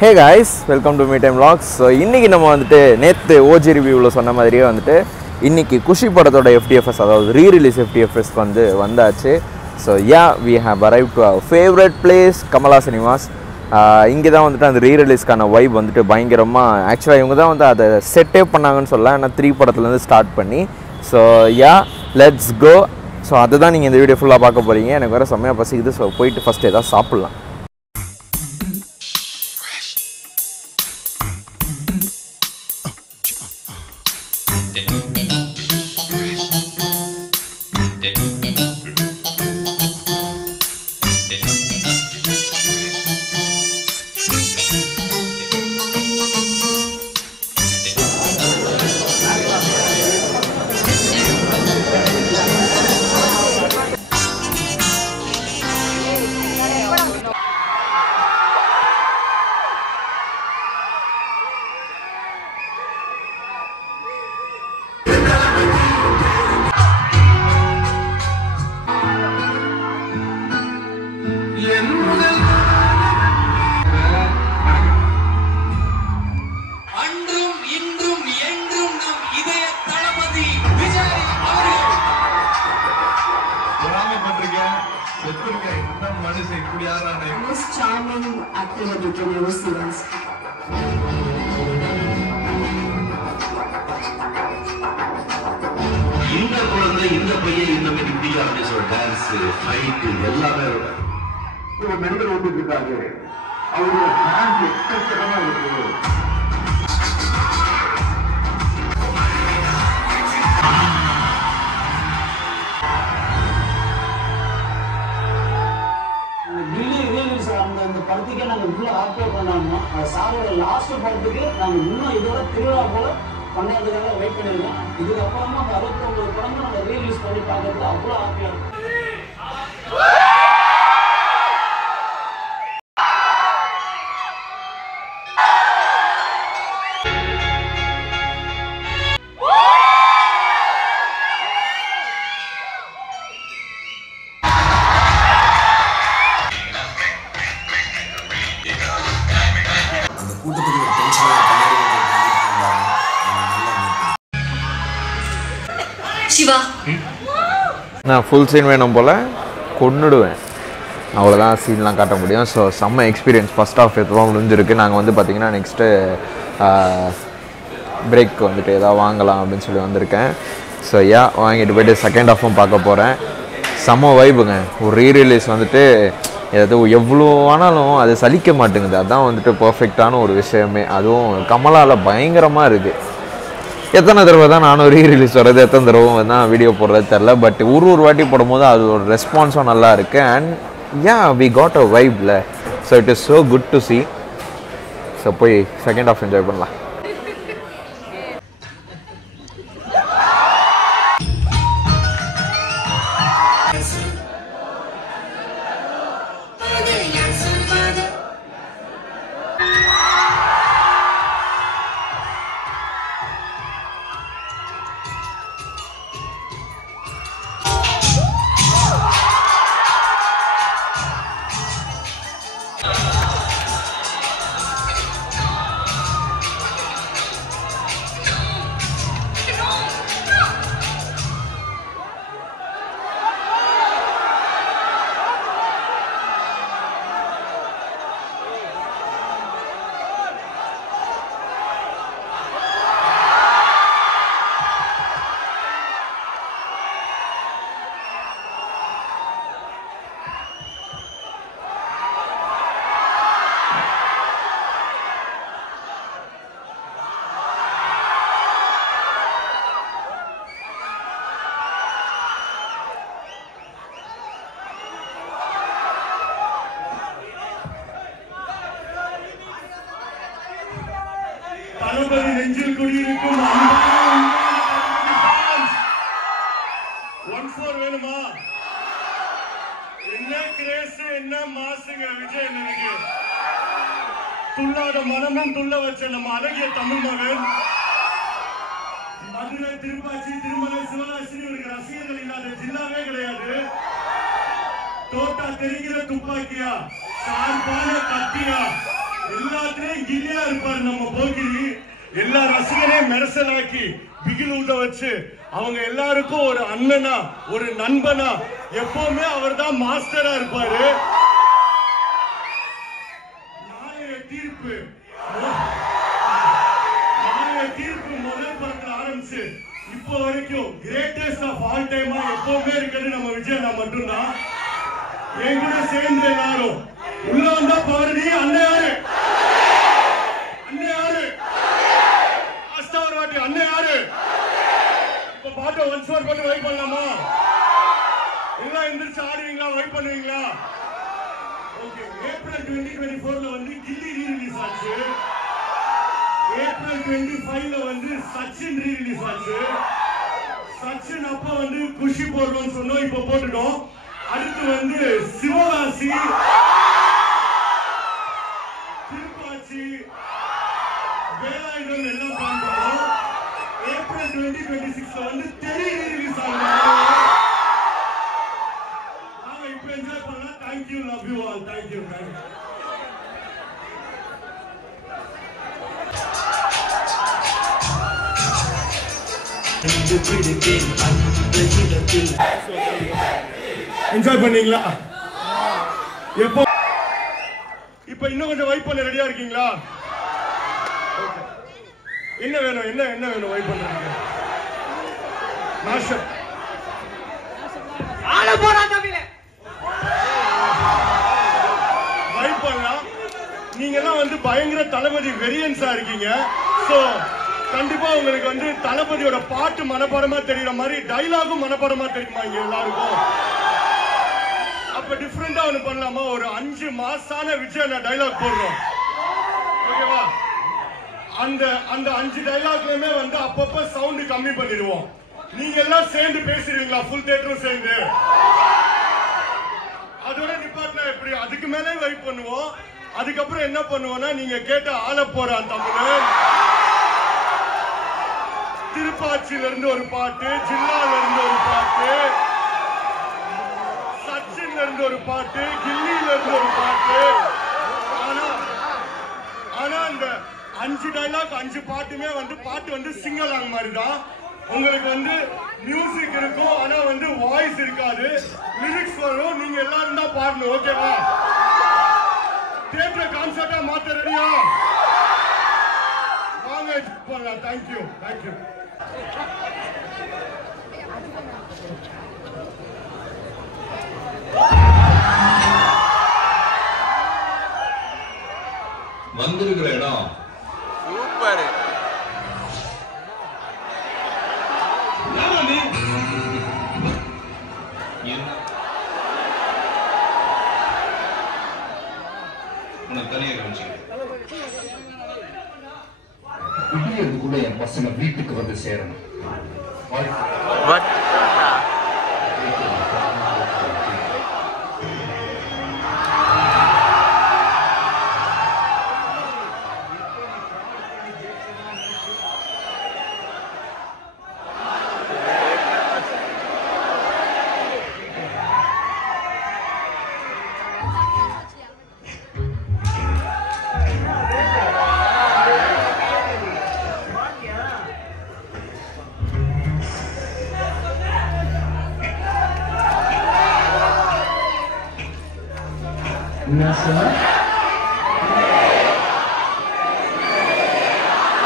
Hey guys, welcome to Me Time Vlogs. So இன்னைக்கு நம்ம வந்துட்டு நேத்து OG ரிவ்யூல சொன்ன மாதிரியே வந்துட்டு இன்னைக்கு குஷி படத்தோட FTFS அதாவது ரீ-ரிலீஸ் FTFS வந்தாச்சு. So yeah, we have arrived to our favorite place, Kamala Cinemas. இங்கே தான் வந்துட்டு அந்த ரீ-ரிலீஸ்க்கான வைப் வந்துட்டு பயங்கரமாக ஆக்சுவலாக இவங்க தான் வந்து அதை செட்டே பண்ணாங்கன்னு சொல்லலாம். ஏன்னா 3 படத்துலேருந்து ஸ்டார்ட் பண்ணி. So yeah let's go. So அதை தான் நீங்கள் இந்த வீடியோ ஃபுல்லாக பார்க்க போகிறீங்க. எனக்கு வேறு செம்மையாக பசிக்குது. ஸோ போயிட்டு ஃபஸ்ட்டு எதாவது சாப்பிட்லாம். Most charming actor that you can ever see once. இந்த குழந்தை இந்த பையன் இந்த மாதிரி இப்படியா அப்படின்னு சொல்ற டான்ஸ் ஃபைட் எல்லாமே ஒரு மெடிக்கல் ஓட்டிட்டு இருக்காரு. அவருடைய டான்ஸ் எக்கச்சக்கமா இருக்கு. அந்த படத்துக்கே நாங்கள் இவ்வளோ ஹாப்பியாக கொண்டாடணும். சாரோட லாஸ்ட் படத்துக்கு நாங்கள் இன்னும் இதோட திருவிழா போல கொண்டாடுறதுக்காக வெயிட் பண்ணியிருக்கோம். இதுக்கப்புறமா அந்த 69 படமும் நம்ம ரீலீஸ் பண்ணி பார்க்கறதுல அவ்வளோ ஹாப்பியாக இருக்கும். சிவா நான் ஃபுல் சீன் வேணும் போல் கொன்னுடுவேன். அவ்வளோதான் சீன்லாம் காட்ட முடியும். ஸோ செம்ம எக்ஸ்பீரியன்ஸ். ஃபஸ்ட் ஆஃப் எதுவும் முடிஞ்சிருக்கு. நாங்கள் வந்து பார்த்திங்கன்னா நெக்ஸ்ட்டு பிரேக் வந்துட்டு எதாவது வாங்கலாம் அப்படின்னு சொல்லி வந்திருக்கேன். ஸோ வாங்கிட்டு போய்ட்டு செகண்ட் ஹாஃபும் பார்க்க போகிறேன். செம்ம வைபுங்க. ஒரு ரீ-ரிலீஸ் வந்துட்டு எவ்வளோ ஆனாலும் அது சலிக்க மாட்டேங்குது. அதுதான் வந்துட்டு பர்ஃபெக்டான ஒரு விஷயமே. அதுவும் கமலாவில் பயங்கரமாக இருக்குது. எத்தனை தடவை தான் நானும் ரீ-ரிலீஸ் வர்றது, எத்தனை தடவை தான் வீடியோ போடுறது தெரில. பட் ஒரு வாட்டி போடும்போது அது ஒரு ரெஸ்பான்ஸும் நல்லா இருக்குது. அண்ட் வி காட் அ வைப்ல. So it is so good to see. So போய் செகண்ட் ஹாஃப் என்ஜாய் பண்ணலாம். தளபதி நெஞ்சில் குடியிருக்கும் ஒன் ஃபோர் வேணுமா? என்ன கிரேஸ், என்ன மாசுங்க விஜய். எனக்கு துள்ளாத மனமும் துள்ள வச்ச நம்ம அழகிய தமிழ் மகன் மதுரை, திருப்பாச்சி, திருமலை, சிவகாசி ரசிகர்கள் இல்லாத ஜில்லாவே கிடையாது. தோட்டா தெரிகிற துப்பாக்கியா, சார்பான கத்தியா, எல்லாத்துலயும் கில்லியா இருப்பாரு நம்ம போகிரி. எல்லா ரசிகனையும் மெரசலாக்கி பிகில் ஊட்ட வச்சு அவங்க எல்லாருக்கும் ஒரு அண்ணனா ஒரு நண்பனா எப்பவுமே அவர் தான் மாஸ்டரா இருப்பாரு. தீர்ப்பு முதல் படத்துல ஆரம்பிச்சு இப்போ வரைக்கும் கிரேட்டஸ்ட் ஆஃப் ஆல் டைமா எப்பவுமே இருக்கிறது நம்ம விஜயண்ணா மட்டும்தான். என் கூட சேர்ந்து எல்லாரும் உள்ள வந்தா பவர்டி அண்ணன் யாரு அஸ்தா ஒரு வாட்டி அண்ணன் யாரு. இப்ப பாட்டு ஒன்ஸ் மோர் போட்டு வெயிட் பண்ணலாமா? எல்லாம் எந்திரிச்சு ஆடுவீங்களா? வெயிட் பண்ணுவீங்களா? ஓகே. ஏப்ரல் 2024 வந்து கில்லி ரீ-ரிலீஸ் ஆச்சு. ஏப்ரல் 25 வந்து சச்சின் ரீ-ரிலீஸ் ஆச்சு. சச்சின் அப்ப வந்து குஷி போடுறோம்னு சொன்னோம், இப்ப போட்டுட்டோம். அடுத்து வந்து சிவகாசி, திருப்பாச்சி, வேலாயுதம் எல்லாம் பண்றோம். ஏப்ரல் 2026 வந்து தெரி ரீ-ரிலீஸ் ஆகுது. நாங்க இப்ப என்ஜாய் பண்ணலாம். Thank you, love you all. Thank you. Enjoy பண்ணீங்களா? எப்போ இப்ப இன்னும் கொஞ்சம் வெயிட் பண்ண ரெடியா இருக்கீங்களா? என்ன வேணும்? என்ன வேணும் வெயிட் பண்றீங்க? மாஸ்டர் ஆள போறா தம்பில வெயிட் பண்ணலாம். நீங்க எல்லாம் வந்து பயங்கர தளபதி வெரியன்ஸா இருக்கீங்க. சோ கண்டிப்பா உங்களுக்கு வந்து தளபதியோட பாட்டு மனப்பாடமா தெரியற மாதிரி டைலாகும் மனப்பாடமா தெரியுமா இங்க எல்லாருக்கும்? அப்ப டிஃபரெண்டா ஒண்ணு பண்ணலாமா? ஒரு 5 மாசான விஜய் நான் டைலாக் போடுறோம், ஓகேவா? அந்த 5 டைலாக்லயுமே வந்து அப்பப்ப சவுண்ட் கம்மி பண்ணிடுவோம். நீங்க எல்லாம் சேர்ந்து பேசுறீங்களா? ஃபுல் தியேட்டரும் சேர்ந்து. அதோட டிபார்ட்மெண்ட் எப்படி? அதுக்கு மேலே வெயிட் பண்ணுவோம். அதுக்கப்புறம் என்ன பண்ணுவோம்னா, நீங்க கேட்ட ஆள போறான் தமிழ், திருப்பாச்சியில இருந்து ஒரு பாட்டு, ஜில்லால இருந்து ஒரு பாட்டு, சச்சின்ல இருந்து ஒரு பாட்டு, கில்லியில இருந்து ஒரு பாட்டு. ஆனா இந்த 5 டைலாக் 5 பாட்டுமே வந்து பாட்டு வந்து சிங்கிள் ஆங் மாதிரி தான். உங்களுக்கு வந்து மியூசிக் இருக்கும், ஆனா வந்து வாய்ஸ் இருக்காது. லிரிக்ஸ் வரும், நீங்க எல்லாரும் தான் பாடணும், ஓகேவா? தியேட்டர் கான்செப்டா மாத்த ரெடியா? வாங்க போலாம். தேங்க்யூ. வந்திருக்கிற இடம் சூப்பர். உனக்கு தனியாக கவனிச்சு விடியறதுக்குள்ள என் பசங்க வீட்டுக்கு வந்து சேரணும்.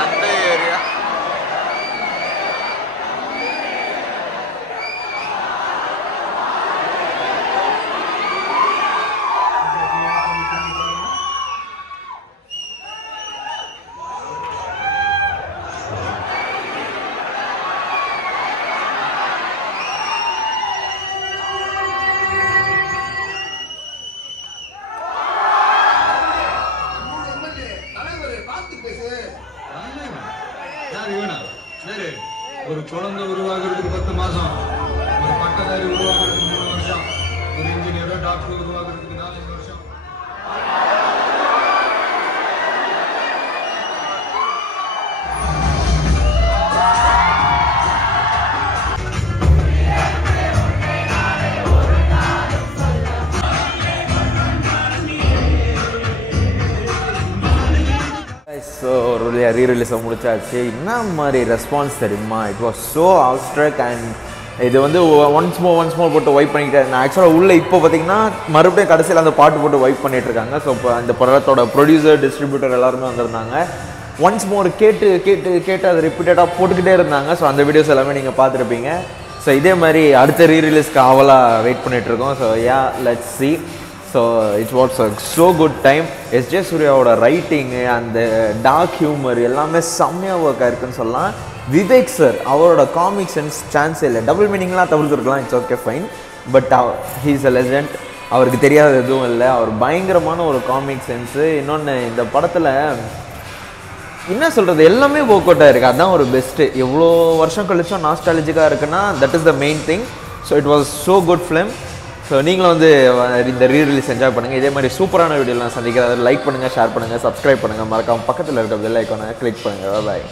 அந்த ஏரியா ஒரு குழந்தை உருவாகிறதுக்கு 10 மாசம், ஒரு பட்டதாரி உருவாகிறதுக்கு 3 வருஷம், ஒரு இன்ஜினியரோ டாக்டர் உருவாகிறதுக்கு 4 வருஷம். இல்லையா ரீரிலீஸை முடிச்சாச்சு. என்ன மாதிரி ரெஸ்பான்ஸ் தெரியுமா, இட் வாஸ் ஸோ அவுஸ்ட்ரக். அண்ட் இது வந்து ஒன்ஸ் மோர் போட்டு வைப் பண்ணிக்கிட்டேன். நான் ஆக்சுவலாக உள்ளே இப்போ பார்த்தீங்கன்னா மறுபடியும் கடைசியில் அந்த பாட்டு போட்டு வைப் பண்ணிட்டு இருக்காங்க. ஸோ இப்போ அந்த படத்தோட ப்ரொடியூசர் டிஸ்ட்ரிபியூட்டர் எல்லாருமே வந்திருந்தாங்க. ஒன்ஸ் மோர் கேட்டு அதை ரிப்பீட்டடாக போட்டுக்கிட்டே இருந்தாங்க. ஸோ அந்த வீடியோஸ் எல்லாமே நீங்கள் பார்த்துருப்பீங்க. ஸோ இதே மாதிரி அடுத்த ரீரிலீஸ்க்கு ஆவலாக வெயிட் பண்ணிகிட்ருக்கோம். So let's see. So it was a so good time. SJ சூர்யாவோட ரைட்டிங்கு அந்த டார்க் ஹியூமர் எல்லாமே செம்மையாக ஒர்க் ஆயிருக்குன்னு சொல்லலாம். விவேக் சார் அவரோட காமிக் சென்ஸ் சான்ஸே இல்லை. டபுள் மீனிங்லாம் தவிர்த்துருக்கலாம், it's okay fine. But he's a legend. அவருக்கு தெரியாத எதுவும் இல்லை. அவர் பயங்கரமான ஒரு காமிக் சென்ஸு. இன்னொன்று இந்த படத்தில் என்ன சொல்கிறது, எல்லாமே ஒர்க் அவுட் ஆகிருக்கு. அதுதான் ஒரு பெஸ்ட்டு. எவ்வளோ வருஷம் கழிச்சோம் நாஸ்டாலஜிக்காக இருக்குன்னா that is the main thing. So it was so good film. So நீங்களும் வந்து இந்த ரீரிலீஸ் என்ஜாய் பண்ணுங்கள். இதே மாதிரி சூப்பரான வீடியோலாம் சந்திக்கிறத லைக் பண்ணுங்கள், ஷேர் பண்ணுங்கள், சப்ஸ்கிரைப் பண்ணுங்கள். மறக்காமல் பக்கத்தில் இருக்க பெல் ஐக்கானை கிளிக் பண்ணுங்கள். பாய்.